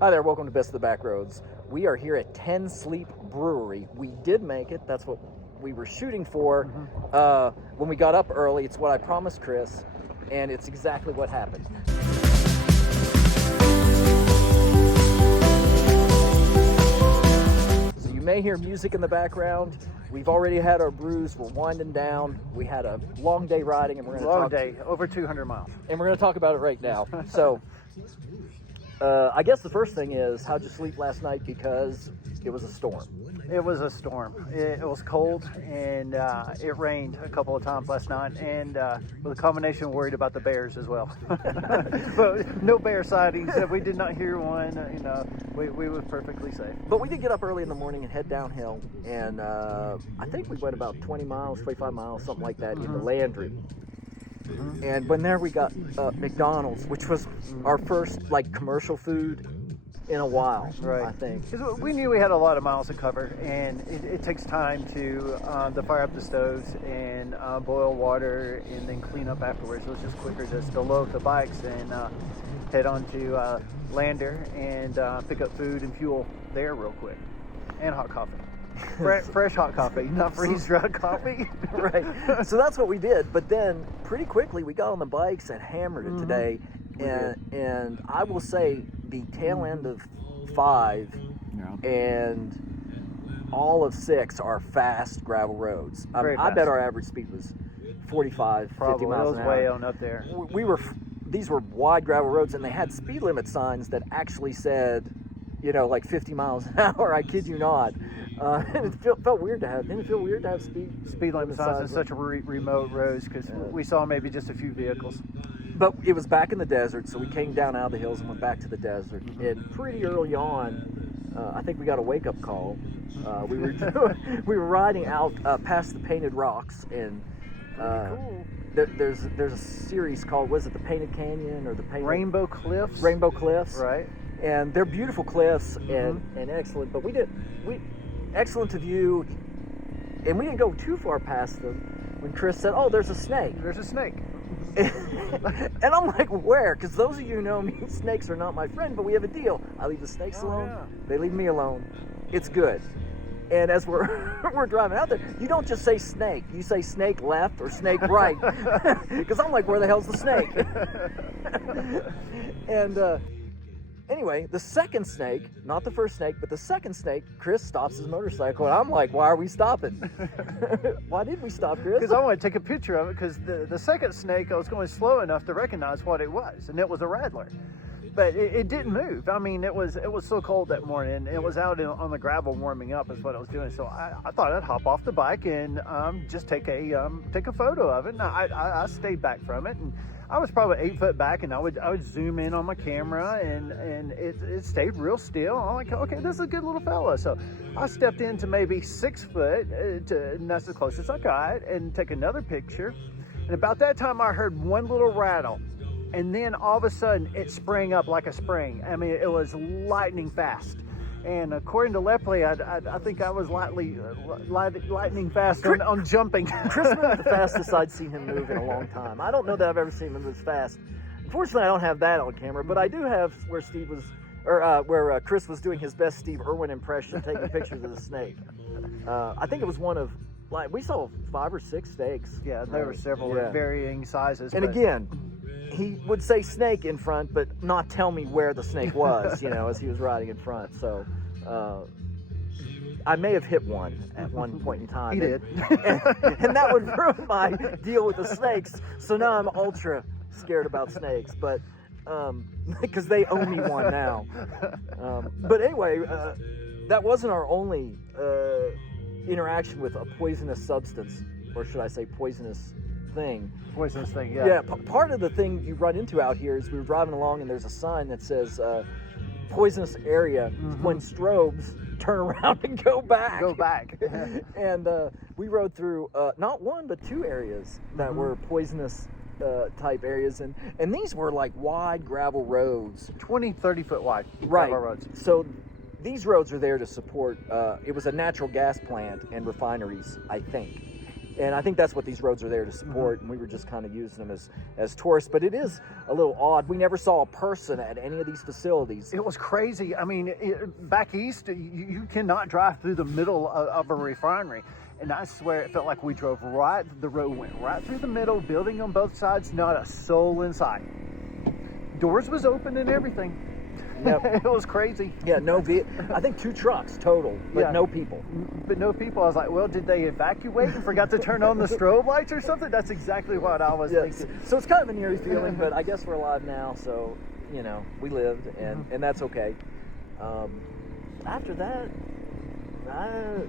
Hi there, welcome to Best of the Backroads. We are here at 10 Sleep Brewery. We did make it, that's what we were shooting for. When we got up early, it's what I promised Chris, and it's exactly what happened. So you may hear music in the background. We've already had our brews, we're winding down. We had a long day riding, and we're going to over 200 miles. And we're going to talk about it right now. So I guess the first thing is, how'd you sleep last night? Because it was a storm. It was a storm. It was cold, and it rained a couple of times last night, and with a combination worried about the bears as well. But no bear sightings. We did not hear one. We were perfectly safe. But we did get up early in the morning and head downhill, and I think we went about 20 miles, 25 miles, something like that, into Landry. And when there we got McDonald's, which was our first commercial food in a while, right? I think. Because we knew we had a lot of miles to cover, and it takes time to fire up the stoves and boil water and then clean up afterwards. So it's just quicker just to load the bikes and head on to Lander and pick up food and fuel there real quick, and hot coffee. Fresh hot coffee, not freeze-dried coffee. Right. So that's what we did. But then pretty quickly we got on the bikes and hammered it today. And I will say the tail end of 5 and all of 6 are fast gravel roads. I bet our average speed was 45, Probably. 50 miles an hour. It was way on up there. These were wide gravel roads, and they had speed limit signs that actually said, 50 miles an hour. I kid you not. And it felt weird to have. Didn't it feel weird to have speed limit signs on such a remote roads? Because we saw maybe just a few vehicles. But it was back in the desert, so we came down out of the hills and went back to the desert. And pretty early on, I think we got a wake-up call. We were riding out past the Painted Rocks, and cool. There's a series called, was it the Painted Canyon or the Painted Rainbow Cliffs? Rainbow Cliffs, right? And they're beautiful cliffs and excellent. But we excellent to view, and we didn't go too far past them when Chris said, "Oh, there's a snake." There's a snake. And I'm like, where? Because those of you who know me, snakes are not my friend, but we have a deal. I leave the snakes alone. Yeah. They leave me alone. It's good. And as we're driving out there, you don't just say snake. You say snake left or snake right. Because I'm like, where the hell's the snake? And anyway, the second snake, not the first snake, but the second snake, Chris stops his motorcycle, and I'm like, why are we stopping? Why did we stop, Chris? Because I want to take a picture of it, because the second snake, I was going slow enough to recognize what it was, and it was a rattler. But it didn't move. I mean, it was so cold that morning. It was out on the gravel warming up is what I was doing. So I thought I'd hop off the bike and just take a photo of it. And I stayed back from it, and I was probably 8 foot back, and I would zoom in on my camera, and it stayed real still. I'm like, okay, this is a good little fella. So I stepped into maybe 6 foot, and that's as close as I got, and take another picture. And about that time, I heard one little rattle. And then all of a sudden, it sprang up like a spring. I mean, it was lightning fast. And according to Lepley, I think I was lightning fast on jumping. Chris moved the fastest I'd seen him move in a long time. I don't know that I've ever seen him move fast. Unfortunately, I don't have that on camera, but I do have where where Chris was doing his best Steve Irwin impression, taking pictures of the snake. I think it was one of, we saw 5 or 6 snakes. Yeah, there were several varying sizes. And again, he would say snake in front, but not tell me where the snake was, as he was riding in front. So I may have hit one at one point in time. He did. And that would ruin my deal with the snakes. So now I'm ultra scared about snakes, but because they owe me one now. But anyway, that wasn't our only interaction with a poisonous substance, or should I say poisonous thing. Poisonous thing, yeah. Yeah, part of the thing you run into out here is we were driving along and there's a sign that says poisonous area. When strobes turn around and go back. And we rode through not one but 2 areas that were poisonous type areas, and these were like wide gravel roads, 20-30 foot wide right gravel roads. So these roads are there to support it was a natural gas plant and refineries, I think. And I think that's what these roads are there to support, and we were just kind of using them as tourists. But it is a little odd. We never saw a person at any of these facilities. It was crazy. I mean, back east, you cannot drive through the middle of a refinery. And I swear it felt like we drove the road went right through the middle, building on both sides, not a soul in sight. Doors was open and everything. Yep. It was crazy. Yeah, I think 2 trucks total, but no people. But no people. I was like, well, did they evacuate and forgot to turn on the strobe lights or something? That's exactly what I was thinking. So it's kind of an eerie feeling, but I guess we're alive now, so, we lived, and that's okay. After that,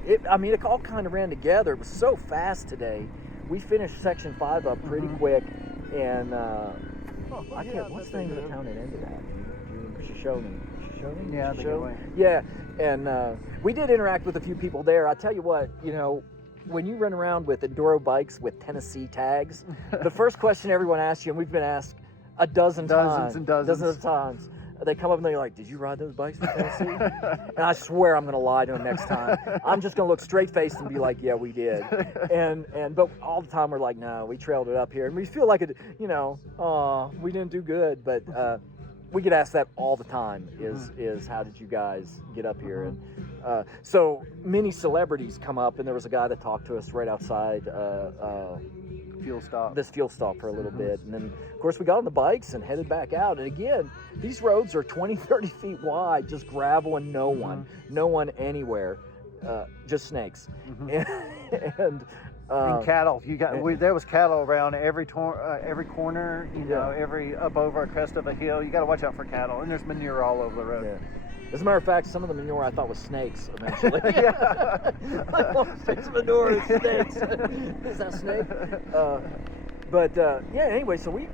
it all kind of ran together. It was so fast today. We finished Section 5 up pretty quick, and what's the name of the town it ended at? Shoshone. Yeah, Yeah, and we did interact with a few people there. I tell you what, when you run around with enduro bikes with Tennessee tags, the first question everyone asks you, and we've been asked dozens of times, they come up and they're like, "Did you ride those bikes in Tennessee?" And I swear I'm going to lie to them next time. I'm just going to look straight faced and be like, "Yeah, we did." But all the time we're like, "No, we trailed it up here," and we feel like we didn't do good, but. We get asked that all the time is how did you guys get up here? And so many celebrities come up, and there was a guy that talked to us right outside this fuel stop for a little bit. And then, of course, we got on the bikes and headed back out. And again, these roads are 20, 30 feet wide, just gravel and no one anywhere, just snakes. And cattle. There was cattle around every corner. Every up over a crest of a hill. You got to watch out for cattle. And there's manure all over the road. Yeah. As a matter of fact, some of the manure I thought was snakes eventually. I thought it's manure is snakes. Is that snake? Anyway, so we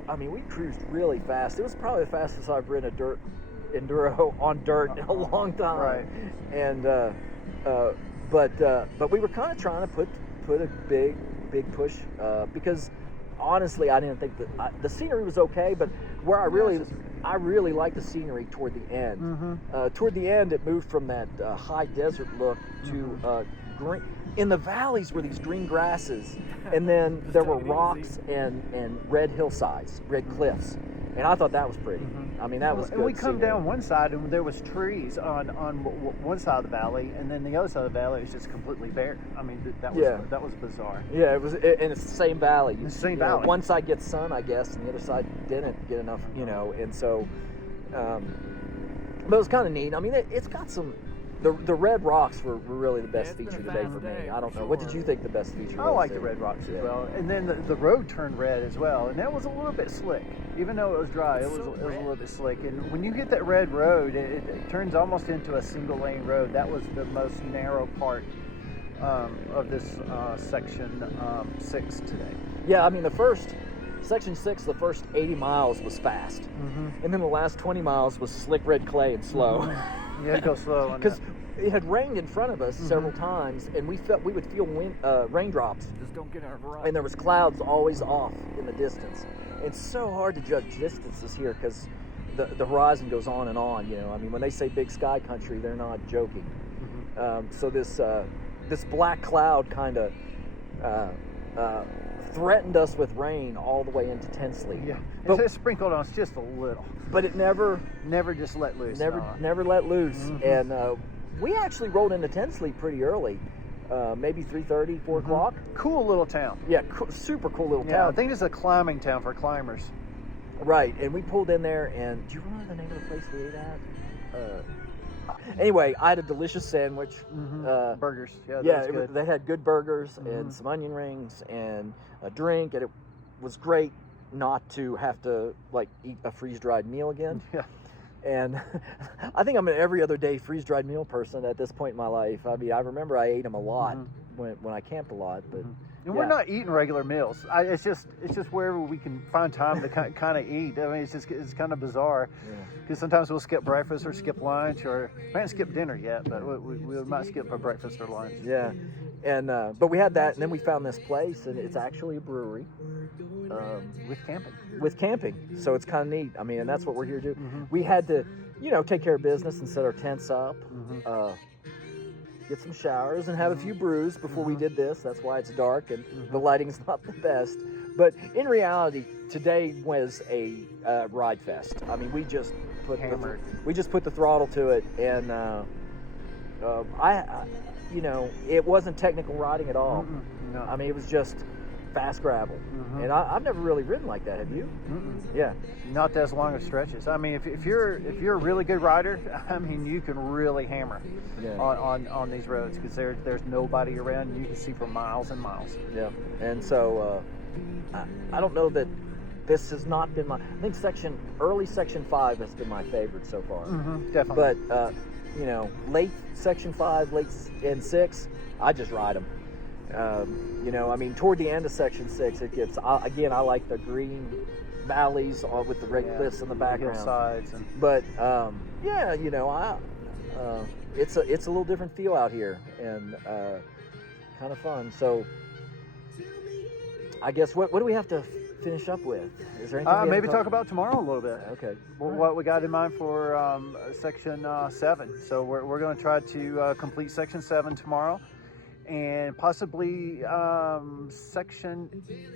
cruised really fast. It was probably the fastest I've ridden enduro on dirt in a long time. Right. And but we were kind of trying to put a big push because honestly I didn't think that the scenery was okay, but where I really liked the scenery toward the end. Toward the end it moved from that high desert look to green. In the valleys were these green grasses, and then there were rocks and red hillsides, red cliffs, and I thought that was pretty. I mean, that was good. And we come down one side, and there was trees on one side of the valley, and then the other side of the valley was just completely bare. I mean, that was bizarre. Yeah, it was, and it's the same valley. The same valley. One side gets sun, I guess, and the other side didn't get enough, and so. But it was kind of neat. I mean, it's got some. The red rocks were really the best feature today for me. I don't know. What did you think the best feature was? I like the red rocks as well. And then the road turned red as well. And that was a little bit slick. Even though it was dry, it was a little bit slick. And when you get that red road, it turns almost into a single lane road. That was the most narrow part of this section 6 today. Yeah, I mean, Section 6, the first 80 miles was fast. And then the last 20 miles was slick red clay and slow. Yeah, go slow. Because it had rained in front of us several times, and we would feel raindrops. Just don't get our variety. And there was clouds always off in the distance. It's so hard to judge distances here because the horizon goes on and on. I mean, when they say big sky country, they're not joking. So this black cloud kind of threatened us with rain all the way into Tinsley. Yeah, but it sprinkled on us just a little. But it never just let loose. Never let loose. And we actually rolled into Tinsley pretty early, maybe 3:30, 4 o'clock. Cool little town. Yeah, super cool little Yeah, town. I think it's a climbing town for climbers. Right, and we pulled in there, and do you remember the name of the place we ate at? Anyway, I had a delicious sandwich. Burgers. Yeah, Yeah, good. they had good burgers and some onion rings and a drink, and it was great not to have to eat a freeze-dried meal again. Yeah. And I think I'm an every other day freeze-dried meal person at this point in my life. I mean, I remember I ate them a lot when I camped a lot, but and we're not eating regular meals. It's just wherever we can find time to kind of eat. I mean, it's kind of bizarre because sometimes we'll skip breakfast or skip lunch, or we haven't skipped dinner yet, but we might skip for breakfast or lunch. Yeah, and but we had that, and then we found this place, and it's actually a brewery with camping. So it's kind of neat. I mean, and that's what we're here to do. We had to, take care of business and set our tents up. get some showers, and have a few brews before we did this. That's why it's dark and the lighting's not the best. But in reality, today was a ride fest. I mean, we just put the throttle to it, and you know, it wasn't technical riding at all. No. I mean, it was just fast gravel, and I've never really ridden like that. Have you? Yeah, not as long as stretches. I mean, if you're a really good rider, I mean, you can really hammer on these roads because there's nobody around, and you can see for miles and miles. Yeah, and so I don't know that this has not been my. I think early section 5 has been my favorite so far. Definitely. But you know, late section 5, late and 6, I just ride them. You know, I mean, toward the end of section 6, it gets again. I like the green valleys with the red cliffs in the background. Hillsides but yeah, you know, it's a little different feel out here, and kind of fun. So I guess what do we have to finish up with? Is there anything? Maybe talk about tomorrow a little bit. Okay. What we got in mind for section 7. So we're going to try to complete section 7 tomorrow, and possibly section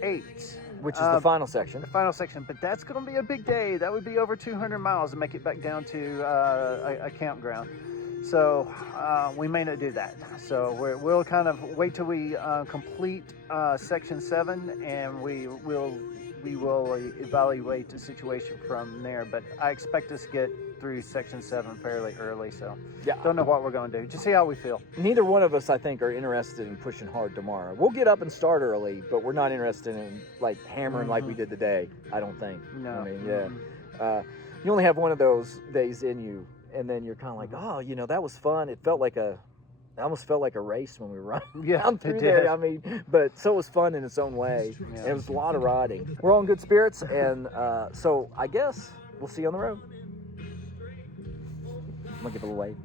8, which is the final section. The final section, but that's going to be a big day. That would be over 200 miles to make it back down to a campground. So we may not do that. So we'll kind of wait till we complete section 7, and we will evaluate the situation from there. But I expect us to get through section 7 fairly early. So yeah, don't know what we're going to do. Just see how we feel. Neither one of us, I think, are interested in pushing hard tomorrow. We'll get up and start early, but we're not interested in like hammering like we did today. I don't think. No. I mean, you only have one of those days in you, and then you're kind of like, oh, you know, that was fun. It almost felt like a race when we were down through there. I mean, but so it was fun in its own way. And it was a lot of riding. We're all in good spirits, and so I guess we'll see you on the road. I'm gonna give it a wave.